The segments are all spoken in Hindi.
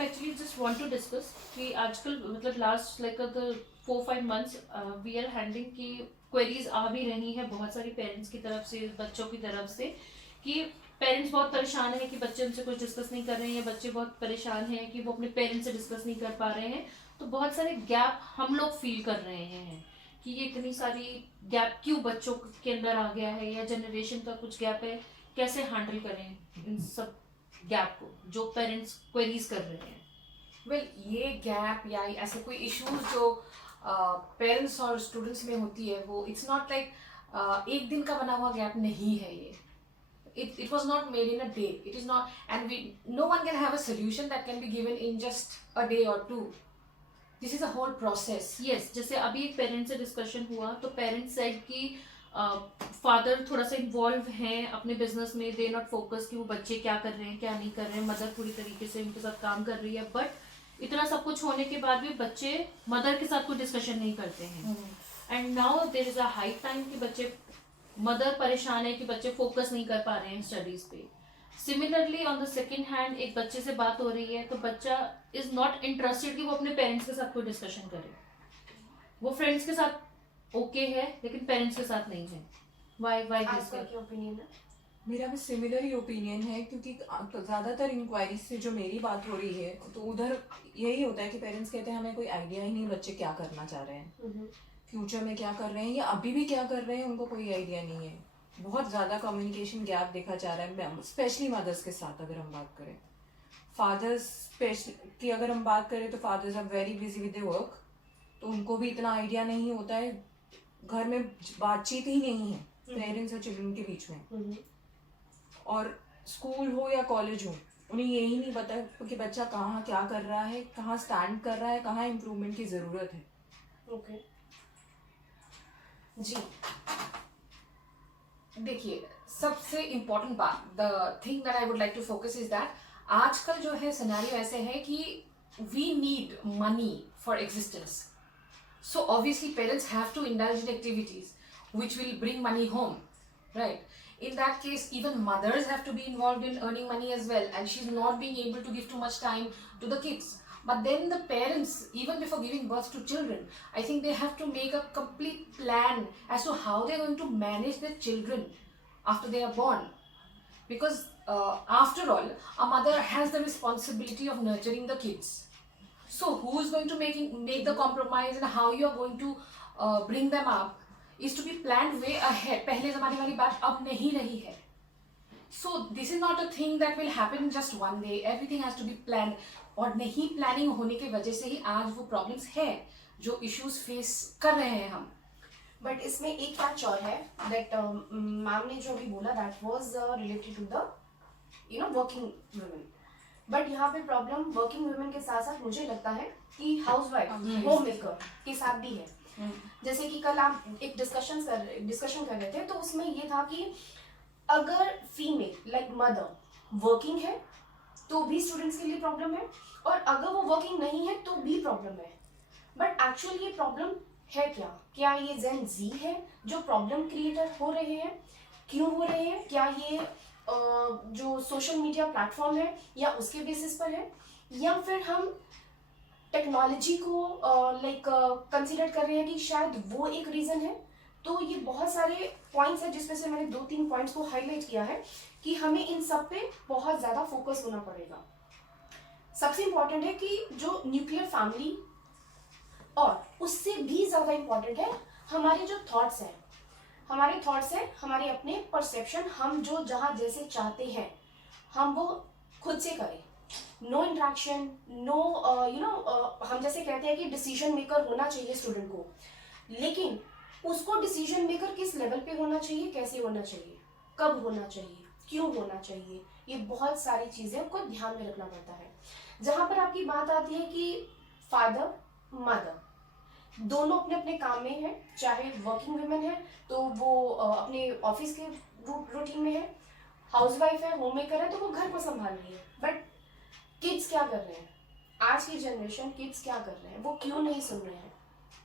हम actually just want to discuss कि आजकल मतलब last like the 4-5 months we are handling की क्वेरीज आ भी रही है बहुत सारी पेरेंट्स की तरफ से, बच्चों की तरफ से, कि पेरेंट्स बहुत परेशान है कि बच्चे उनसे कुछ डिस्कस नहीं कर रहे हैं, या बच्चे बहुत परेशान हैं कि वो अपने पेरेंट्स से डिस्कस नहीं कर पा रहे हैं। तो बहुत सारे गैप हम लोग फील कर रहे हैं कि ये इतनी सारी गैप क्यों बच्चों के अंदर आ गया है, या जनरेशन का कुछ गैप है, कैसे हैंडल करें इन सब गैप को जो पेरेंट्स क्वेरीज कर रहे हैं। ये गैप या ऐसे कोई इश्यूज जो पेरेंट्स और स्टूडेंट्स में होती है, वो इट्स नॉट लाइक एक दिन का बना हुआ गैप नहीं है ये. It was not made in a day. It is not, and no one can have a solution that can be given in just a day or two. This is a whole process. Yes, जैसे अभी एक पेरेंट से डिस्कशन हुआ तो पेरेंट्स सेड कि फादर थोड़ा सा इन्वॉल्व हैं अपने बिजनेस में, दे नॉट फोकस कि वो बच्चे क्या कर रहे हैं क्या नहीं कर रहे हैं, मदर पूरी तरीके से उनके साथ काम कर रही है, बट इतना सब कुछ होने के बाद भी बच्चे मदर के साथ कोई डिस्कशन नहीं करते हैं। And now there is a high time कि बच्चे, मदर परेशान है कि बच्चे फोकस नहीं कर पा रहे हैं स्टडीज पे। Similarly on the second hand एक बच्चे से बात हो रही है तो बच्चा इज नॉट इंटरेस्टेड कि वो अपने पेरेंट्स के साथ कोई डिस्कशन करे, वो फ्रेंड्स के साथ ओके है लेकिन पेरेंट्स के साथ नहीं है। Why this? क्या ओपिनियन है? मेरा भी सिमिलर ही ओपिनियन है, क्योंकि ज़्यादातर इंक्वायरीज से जो मेरी बात हो रही है तो उधर यही होता है कि पेरेंट्स कहते हैं हमें कोई आइडिया ही नहीं बच्चे क्या करना चाह रहे हैं, फ्यूचर में क्या कर रहे हैं या अभी भी क्या कर रहे हैं, उनको कोई आइडिया नहीं है। बहुत ज़्यादा कम्युनिकेशन गैप देखा जा रहा है, स्पेशली मदर्स के साथ अगर हम बात करें। फादर्स की अगर हम बात करें तो fathers are very busy with the work, तो उनको भी इतना आइडिया नहीं होता है, घर में बातचीत ही नहीं है पेरेंट्स और चिल्ड्रन के बीच में। और स्कूल हो या कॉलेज हो, उन्हें यही नहीं पता कि बच्चा कहाँ क्या कर रहा है, कहाँ स्टैंड कर रहा है, कहाँ इम्प्रूवमेंट की ज़रूरत है। ओके जी, देखिए सबसे इम्पोर्टेंट बात, the thing that I would like to focus is that आजकल जो है सिनेरियो ऐसे है कि we need money for existence, so obviously parents have to indulge in activities which will bring money home, right? In that case, even mothers have to be involved in earning money as well, and she's not being able to give too much time to the kids. But then the parents, even before giving birth to children, I think they have to make a complete plan as to how they're going to manage their children after they are born. Because after all, a mother has the responsibility of nurturing the kids. So who is going to make the compromise, and how you are going to bring them up is to be planned way ahead. पहले ज़माने वाली बात अब नहीं रही है. So this is not a thing that will happen in just one day. Everything has to be planned. और नहीं प्लानिंग होने की वजह से ही आज वो प्रॉब्लम्स है जो इश्यूज फेस कर रहे हैं हम. बट इसमें एक बात और है दैट मैम ने जो भी बोला that was related to the working women, but यहाँ पे प्रॉब्लम वर्किंग वुमेन के साथ साथ मुझे लगता है कि हाउसवाइफ होम मेकर के साथ भी है. जैसे कि कल आप एक डिस्कशन कर रहे थे तो उसमें ये था कि अगर फीमेल लाइक मदर वर्किंग है तो भी स्टूडेंट्स के लिए प्रॉब्लम है, और अगर वो वर्किंग नहीं है तो भी प्रॉब्लम है. बट एक्चुअली ये प्रॉब्लम है क्या ये जेन जी है जो प्रॉब्लम क्रिएटर हो रहे हैं? क्यों हो रहे हैं? क्या ये जो सोशल मीडिया प्लेटफॉर्म है या उसके बेसिस पर है, या फिर हम टेक्नोलॉजी को कंसीडर कर रहे हैं कि शायद वो एक रीज़न है? तो ये बहुत सारे पॉइंट्स हैं जिसमें से मैंने 2-3 पॉइंट्स को हाईलाइट किया है कि हमें इन सब पे बहुत ज़्यादा फोकस होना पड़ेगा. सबसे इम्पॉर्टेंट है कि जो न्यूक्लियर फैमिली, और उससे भी ज़्यादा इम्पॉर्टेंट है हमारे जो थॉट्स हैं, हमारे अपने परसेप्शन, हम जो जहाँ जैसे चाहते हैं हम वो खुद से करें. नो इंट्रैक्शन, नो हम जैसे कहते हैं कि डिसीजन मेकर होना चाहिए स्टूडेंट को, लेकिन उसको डिसीजन मेकर किस लेवल पे होना चाहिए, कैसे होना चाहिए, कब होना चाहिए, क्यों होना चाहिए, ये बहुत सारी चीज़ें को ध्यान में रखना पड़ता है. जहाँ पर आपकी बात आती है कि फादर मदर दोनों अपने अपने काम में हैं, चाहे वर्किंग वुमेन है तो वो अपने ऑफिस के रूटीन में है, हाउसवाइफ है, होम मेकर है तो वो घर को संभाल रही है. बट किड्स क्या कर रहे हैं? आज की जनरेशन किड्स क्या कर रहे हैं? वो क्यों नहीं सुन रहे हैं?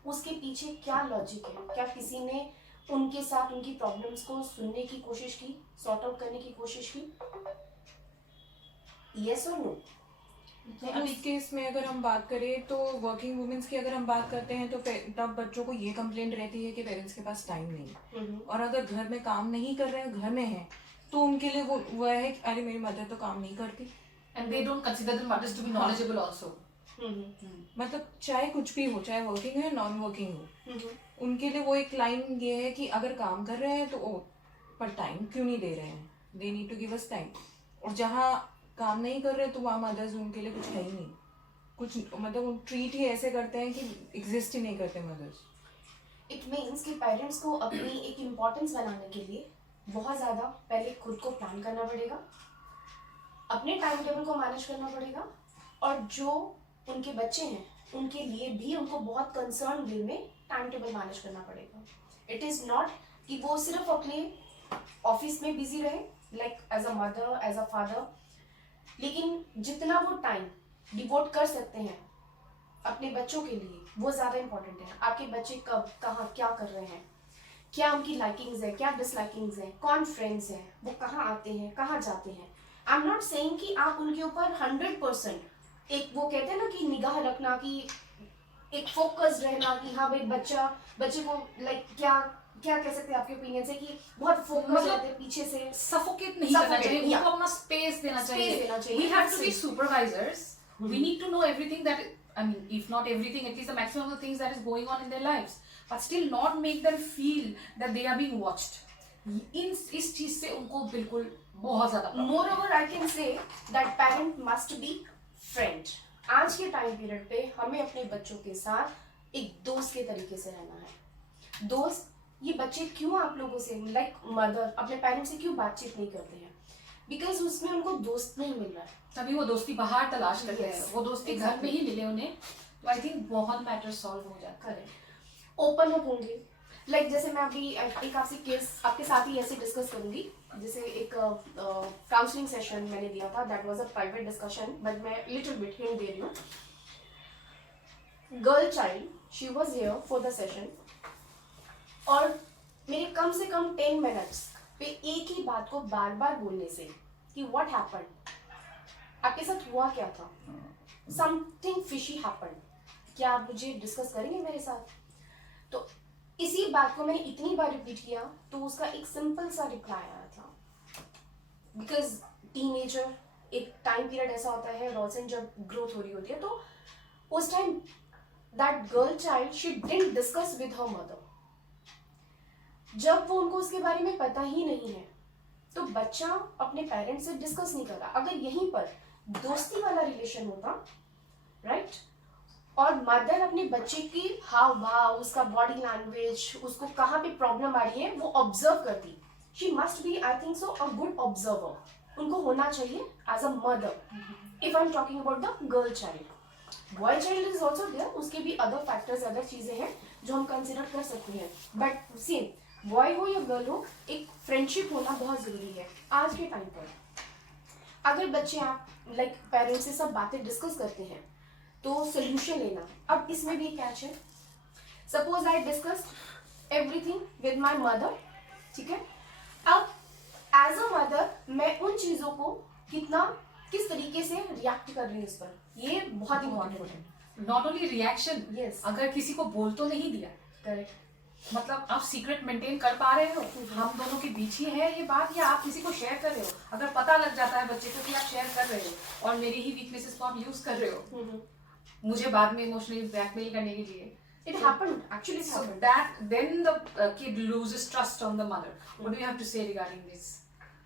उसके पीछे क्या लॉजिक है? क्या किसी ने उनके साथ उनकी प्रॉब्लम्स को सुनने की कोशिश की, सॉर्ट आउट करने की कोशिश की? यस और नो? उस केस में अगर हम बात करें तो वर्किंग वुमेन्स की अगर हम बात करते हैं तो तब बच्चों को ये कंप्लेंट रहती है कि पेरेंट्स के पास टाइम नहीं है, और अगर घर में काम नहीं कर रहे हैं, घर में हैं, तो उनके लिए वो है कि अरे मेरी मदर तो काम नहीं करती। And they don't consider the mothers to be knowledgeable also. मतलब चाहे कुछ भी हो, चाहे वर्किंग हो या नॉन वर्किंग हो, उनके लिए वो एक लाइन ये है कि अगर काम कर रहे हैं तो पर टाइम क्यों नहीं दे रहे हैं, they need to give us time. और जहाँ काम नहीं कर रहे तो वहाँ मदर्स उनके लिए कुछ है ही नहीं, कुछ मतलब ट्रीट ही ऐसे करते हैं कि एग्जिस्ट ही नहीं करते मदर्स। इट मीन्स कि पेरेंट्स को अपनी एक इम्पोर्टेंस बनाने के लिए बहुत ज़्यादा पहले खुद को प्लान करना पड़ेगा, अपने टाइम टेबल को मैनेज करना पड़ेगा, और जो उनके बच्चे हैं उनके लिए भी उनको बहुत कंसर्न वे में टाइम टेबल मैनेज करना पड़ेगा। इट इज़ नॉट कि वो सिर्फ अपने ऑफिस में बिजी रहे like as a mother as a father, लेकिन जितना वो टाइम डिवोट कर सकते हैं अपने बच्चों के लिए वो ज़्यादा इम्पोर्टेंट है। आपके बच्चे कब कहाँ क्या कर रहे हैं, क्या उनकी लाइकिंग्स है, क्या डिसलाइकिंग्स हैं, कौन फ्रेंड्स हैं, वो कहाँ आते हैं, कहाँ जाते हैं। आई एम नॉट सेइंग कि आप उनके ऊपर 100% एक वो कहते हैं ना कि निगाह रखना, कि एक फोकस्ड रहना कि हाँ भाई बच्चे को लाइक क्या क्या कह सकते हैं आपके ओपिनियन से कि बहुत फोकस मतलब रहते हैं पीछे से सफोकेट नहीं करना चाहिए, yeah. उनको अपना स्पेस देना चाहिए। चाहिए। We have to be supervisors. We need to know everything that, I mean, if not everything, at least the maximum of the things that is going on in their lives, but still not make them feel that they are being watched. इस चीज से उनको बिल्कुल बहुत ज्यादा Moreover, I can say that parent must be friend. आज के टाइम पीरियड पे हमें अपने बच्चों के साथ एक दोस्त के तरीके से रहना है। दोस्त, ये बच्चे क्यों आप लोगों से लाइक मदर अपने पेरेंट्स से क्यों बातचीत नहीं करते हैं? बिकॉज उसमें उनको दोस्त नहीं मिल रहा है, तभी वो दोस्ती बाहर तलाश करते हैं, Yes, वो दोस्ती घर में ही मिले उन्हें, तो आई थिंक बहुत मैटर सॉल्व हो जाता है। ओपन अप होंगे। लाइक जैसे मैं अभी एक आपसे केस आपके साथ ही ऐसे डिस्कस करूंगी, जैसे एक काउंसलिंग सेशन मैंने दिया था, that was a private discussion, but मैं लिटिल बिट हिंट दे रही हूँ। Girl child, she was here for the session, और मेरे कम से कम 10 मिनट्स पे एक ही बात को बार बार बोलने से कि व्हाट हैपेंड, आपके साथ हुआ क्या था, समथिंग फिशी हैपेंड, क्या आप मुझे डिस्कस करेंगे मेरे साथ? तो इसी बात को मैंने इतनी बार रिपीट किया तो उसका एक सिंपल सा रिप्लाई आया था। बिकॉज टीनेजर एक टाइम पीरियड ऐसा होता है, एडोलसेंट जब ग्रोथ हो रही होती है, तो उस time that girl child she didn't discuss with her mother. जब वो उनको उसके बारे में पता ही नहीं है तो बच्चा अपने पेरेंट्स से डिस्कस नहीं कर रहा। अगर यहीं पर दोस्ती वाला रिलेशन होता, राइट, और मदर अपने बच्चे की हाव भाव, उसका बॉडी लैंग्वेज, उसको कहाँ पे प्रॉब्लम आ रही है वो ऑब्जर्व करती। She must be, I think so, a good observer. उनको होना चाहिए as a mother. If I am talking about the girl child, boy child is also there, उसके भी अदर फैक्टर्स, अदर चीजें हैं जो हम कंसिडर कर सकते हैं। बट सेम बॉय हो या गर्ल हो, एक फ्रेंडशिप होना बहुत जरूरी है आज के टाइम पर। अगर बच्चे आप लाइक पेरेंट्स से सब बातें डिस्कस करते हैं तो सोल्यूशन लेना। अब इसमें भी कैच है, suppose I discuss everything with my mother, ठीक है, अब एज अ मदर मैं उन चीजों को किस तरीके से रिएक्ट कर रही हूँ इस पर, ये बहुत इंपॉर्टेंट है। Not only reaction, Yes. अगर किसी को बोल तो नहीं दिया, करेक्ट, मतलब आप सीक्रेट मेंटेन कर पा रहे हो, हम दोनों के बीच ही है ये बात, या आप किसी को शेयर कर रहे हो? अगर पता लग जाता है बच्चे को कि आप शेयर कर रहे हो और मेरी ही वीकनेसेस को आप यूज कर रहे हो मुझे बाद में इमोशनली ब्लैकमेल करने के लिए, it happened actually. so that then the kid loses trust on the mother. What do you have to say regarding this?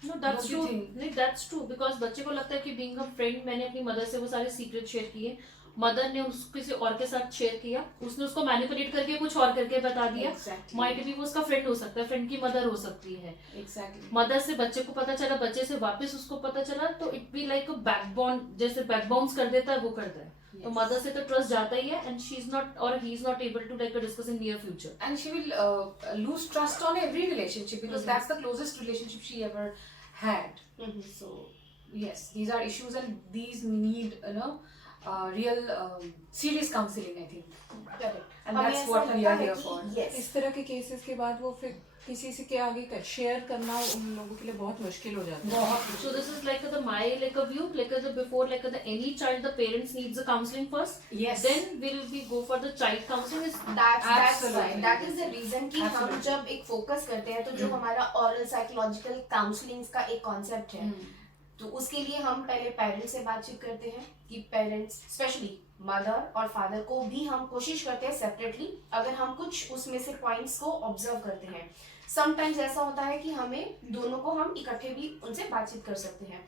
No, that's What do you true. think? नहीं, that's true because बच्चे को लगता है कि being a friend, मैंने अपनी मदर से वो सारे सीक्रेट शेयर किए, मदर ने उसको किसी और के साथ शेयर किया, उसने उसको मैनिपुलेट करके कुछ और करके बता दिया। Exactly. माइट भी वो उसका फ्रेंड हो सकता है, फ्रेंड की मदर हो सकती है। Exactly. मदर से बच्चे को पता चला, बच्चे से वापस उसको पता चला, तो it be like a backbone, जैसे बैकबाउंस कर देता है वो करता है। तो मदर से तो ट्रस्ट जाता ही है, एंड शी इज नॉट और he is not able to like discuss in near future. And she will lose trust on every relationship because that's the closest relationship she ever had. So yes, these are issues and these need real serious counseling, I think. Correct, And that's what we are here for. yes. इस तरह के केसेस के बाद वो फिर किसी से के आगे शेयर करना उन लोगों के लिए बहुत मुश्किल हो जाता है. बहुत So this is like my a view, like the before like the any child, the parents needs the counseling first. Yes. Then will we go for the child counseling. Is that's Absolutely. why that is the reason कि हम Absolutely. जब एक फोकस करते हैं तो जो हमारा ऑरल साइकोलॉजिकल काउंसलिंग का एक कॉन्सेप्ट है, तो उसके लिए हम पहले पेरेंट्स से बातचीत करते हैं कि पेरेंट्स स्पेशली मदर और फादर को भी हम कोशिश करते हैं सेपरेटली, अगर हम कुछ उसमें से पॉइंट्स को ऑब्जर्व करते हैं. समटाइम्स ऐसा होता है कि हमें दोनों को हम इकट्ठे भी उनसे बातचीत कर सकते हैं.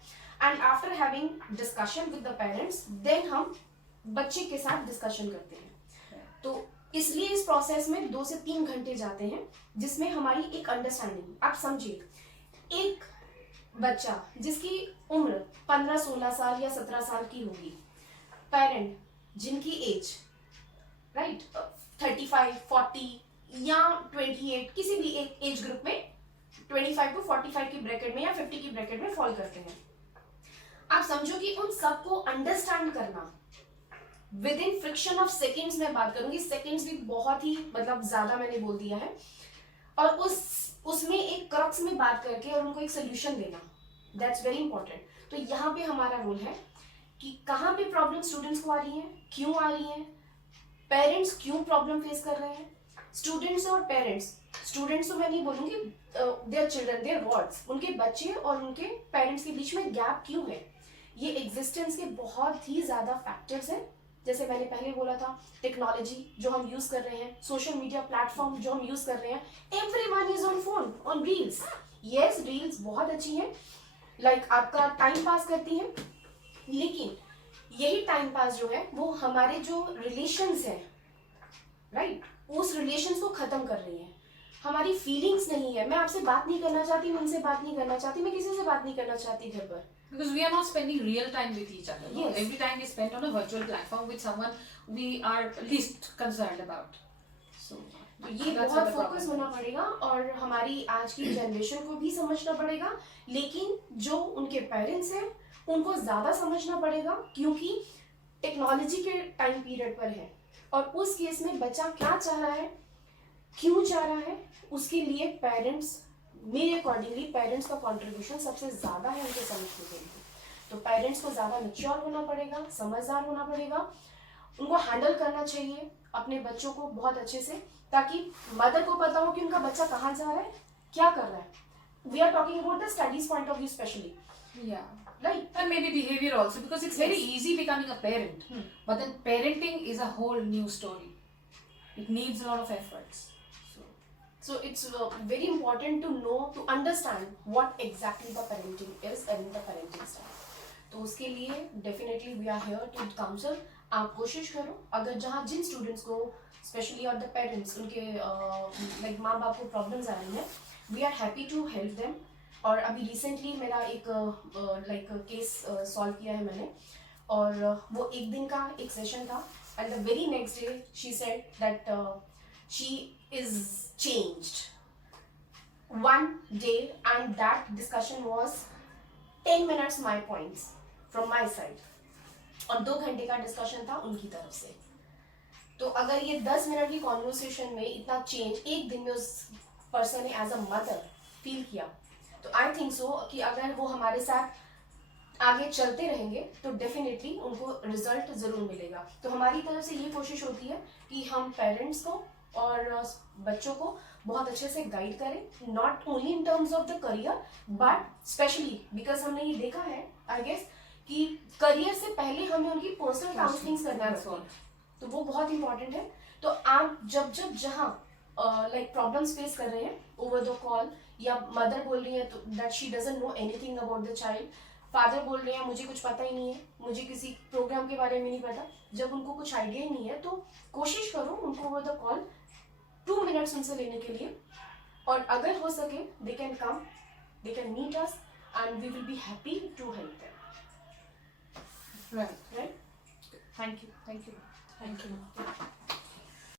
And after having discussion with the parents then हम बच्चे के साथ डिस्कशन करते हैं. तो इसलिए इस प्रोसेस में 2 से 3 घंटे जाते हैं, जिसमें हमारी एक अंडरस्टैंडिंग, आप समझिए एक बच्चा जिसकी उम्र 15-16 साल या 17 साल की होगी, पेरेंट जिनकी एज राइट 35, 40 या 28 किसी भी एक एज ग्रुप में 25 to 45 की ब्रैकेट में या 50 की ब्रैकेट में फॉल करते हैं. आप समझो कि उन सबको अंडरस्टैंड करना with in friction of seconds, मैं बात करूंगी सेकेंड्स भी बहुत ही मतलब ज्यादा मैंने बोल दिया है, और उसमें एक क्रक्स में बात करके और उनको एक सोल्यूशन देना, दैट्स वेरी इंपॉर्टेंट. तो यहाँ पे हमारा रोल है कि कहाँ पे प्रॉब्लम स्टूडेंट्स को आ रही है, क्यों आ रही है, पेरेंट्स क्यों प्रॉब्लम फेस कर रहे हैं. स्टूडेंट्स और पेरेंट्स, स्टूडेंट्स तो मैं नहीं बोलूंगी, देयर चिल्ड्रन, देयर वर्ड्स, उनके बच्चे और उनके पेरेंट्स के बीच में गैप क्यों है. ये एग्जिस्टेंस के बहुत ही ज्यादा फैक्टर्स हैं. जैसे मैंने पहले बोला था, टेक्नोलॉजी जो हम यूज कर रहे हैं, सोशल मीडिया प्लेटफॉर्म जो हम यूज कर रहे हैं, everyone is on phone, on reels. Yes, reels बहुत अच्छी हैं, लाइक आपका टाइम पास करती हैं, लेकिन यही टाइम पास जो है वो हमारे जो रिलेशंस हैं राइट, उस रिलेशंस को खत्म कर रही है. हमारी फीलिंग्स नहीं है, मैं आपसे बात नहीं करना चाहती, मैं उनसे बात नहीं करना चाहती, मैं किसी से बात नहीं करना चाहती घर पर. Because we are not spending real time with each other. No? Yes. Every time we spend on a virtual platform with someone we are least concerned about. So तो ये that's बहुत what the फोकस problem होना is. पड़ेगा और हमारी आज की जनरेशन को भी समझना पड़ेगा, लेकिन जो उनके पेरेंट्स हैं उनको ज्यादा समझना पड़ेगा, क्योंकि टेक्नोलॉजी के टाइम पीरियड पर है, और उस केस में बच्चा क्या चाह रहा है, क्यों चाह रहा है, उसके लिए पेरेंट्स, मेरे अकॉर्डिंगली पेरेंट्स का कंट्रीब्यूशन सबसे ज्यादा है उनके समझने के लिए. तो पेरेंट्स को ज्यादा मैच्योर होना पड़ेगा, समझदार होना पड़ेगा, उनको हैंडल करना चाहिए अपने बच्चों को बहुत अच्छे से, ताकि मदर को पता हो कि उनका बच्चा कहाँ जा रहा है, क्या कर रहा है. We are talking about the studies point of view specially, Yeah. Right. And maybe behavior also, because it's very easy becoming a parent. But then parenting is a whole new story. It needs a lot of efforts. So it's very important to know, to understand what exactly the parenting is and the parenting style. तो उसके लिए definitely we are here to counsel. आप कोशिश करो, अगर जहाँ जिन स्टूडेंट्स को स्पेशली और द पेरेंट्स उनके लाइक माँ बाप को प्रॉब्लम्स आ रही हैं, we are happy to help them. और अभी रिसेंटली मेरा एक लाइक केस सॉल्व किया है मैंने, और वो एक दिन का एक सेशन था, and the very next day she said that she is changed one day, and that discussion was 10 minutes my points from my side, और 2 घंटे का डिस्कशन था उनकी तरफ से. तो अगर ये 10 मिनट की कॉन्वर्सेशन में इतना चेंज एक दिन में उस पर्सन ने एज अ मदर फील किया, तो आई थिंक सो कि अगर वो हमारे साथ आगे चलते रहेंगे तो डेफिनेटली उनको रिजल्ट जरूर मिलेगा. तो हमारी तरफ से ये कोशिश होती है कि हम पेरेंट्स को और बच्चों को बहुत अच्छे से गाइड करें, not only in terms of the career but specially because हमने ये देखा है आई गेस कि करियर से पहले हमें उनकी पर्सनल काउंसलिंग करना है, तो वो बहुत इंपॉर्टेंट है. तो आप जब जहाँ लाइक प्रॉब्लम्स फेस कर रहे हैं ओवर द कॉल, या मदर बोल रही है तो that she doesn't know anything about the child, father बोल रहे हैं मुझे कुछ पता ही नहीं है, मुझे किसी प्रोग्राम के बारे में नहीं पता, जब उनको कुछ आइडिया ही नहीं है, तो कोशिश करो उनको ओवर द कॉल 2 मिनट्स उनसे लेने के लिए, और अगर हो सके they can come, they can meet us and we will be happy to help them. Right. Right. thank you. Thank you.